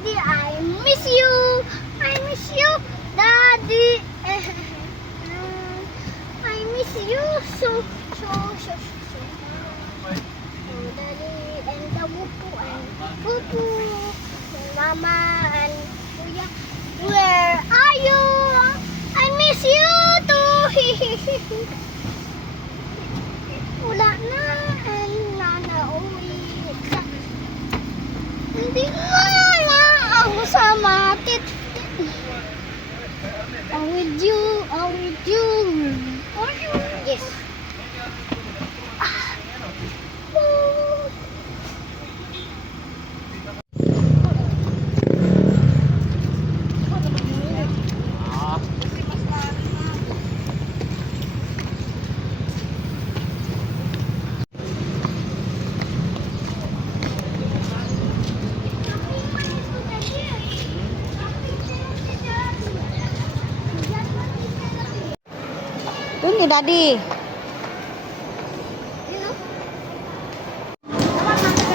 Daddy, I miss you. I miss you, Daddy. I miss you so. Daddy and the Wupu and Pupu, Mama and Kuya. Where are you? I miss you too. Wala na and nanauwi. Hindi na ako sa matit. I'm with you. Yes. Doon ni Daddy.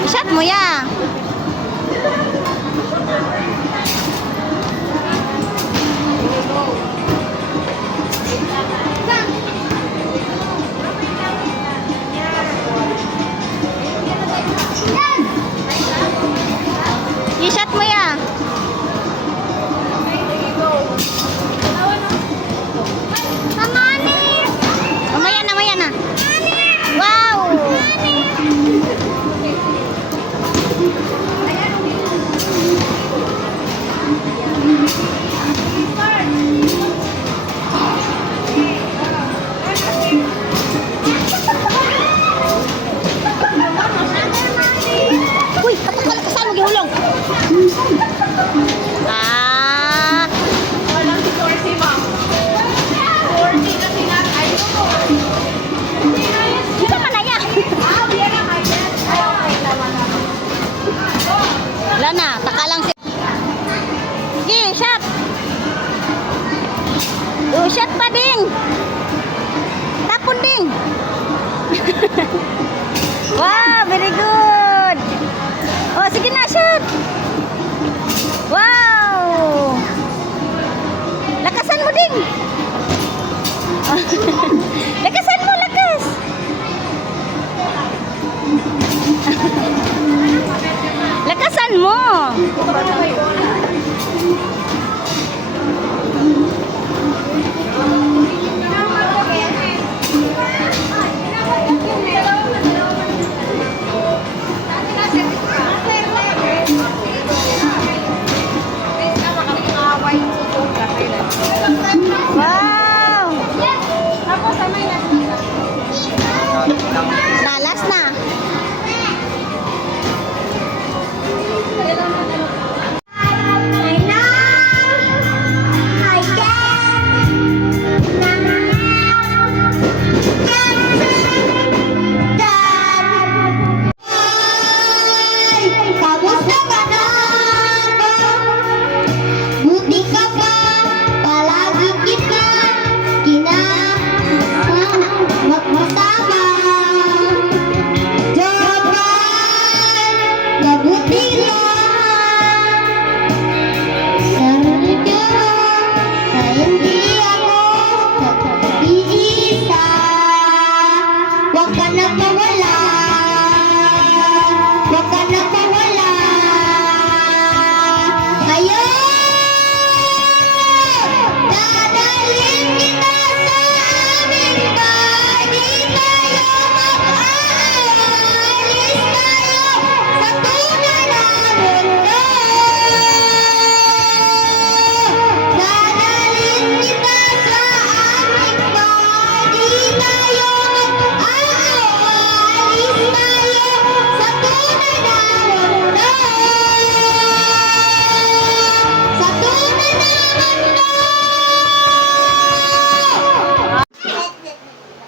I-shot mo ya. I-shot mo ya. Mamaya na. Wow! Uy, kapag-kalakasan mo gihulong. Walang si Corsi, ma'am. Corsi na sinatay ko. Isa man na yan. Yan ang kailan. Ayaw kayo naman ako. Wala na, taka lang si... Sige, shot. Shot pa ding. Tapon ding. Wow, very good. Oh, sige na, shot. Wow. Lakasan mo ding. Lakasan mo, lakas. Lakasan mo. Wow. Nalas na.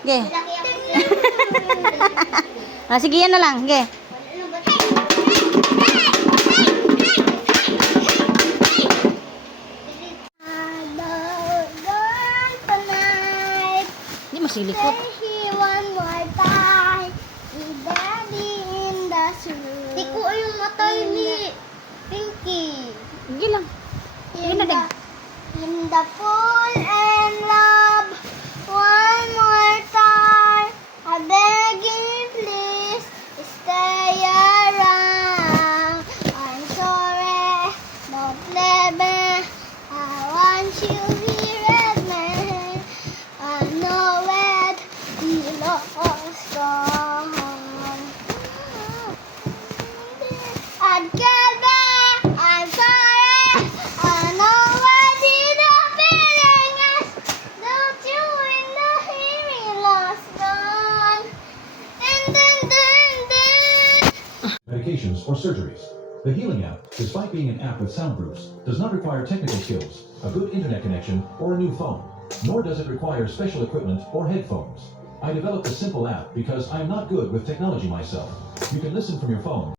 Ge. Sige, yan na lang. Ge. Hindi masilikot. One more time. Daddy in the zoo. Tiko yung matay ni Pinky. Sige lang. Sige na din. In the fall and love, one more time, I beg you please stay around. I'm sorry, don't let me. I want you here at my hand. I know it, we lost gone. I'd get back, I'm sorry. I know I did the feeling is. Don't you in the hearing lost gone. Dun. Medications or surgeries. The Healing app, despite being an app with sound groups, does not require technical skills, a good internet connection, or a new phone. Nor does it require special equipment or headphones. I developed a simple app because I am not good with technology myself. You can listen from your phone.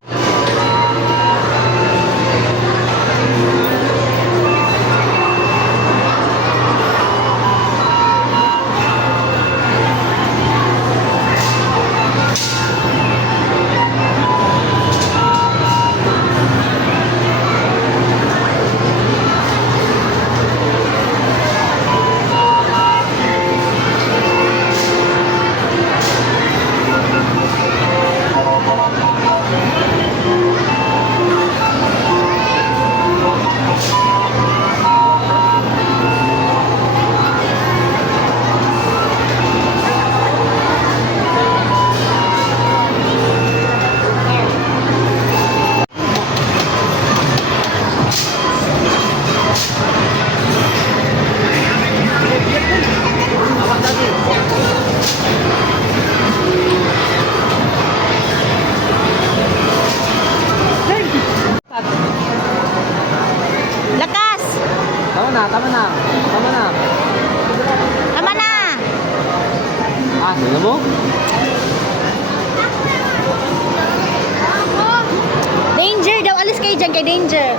Lakas! Tama na, tama na. Tama na. Tama na! Ah, tingnan mo? Danger daw. Alis kayo dyan kay Danger.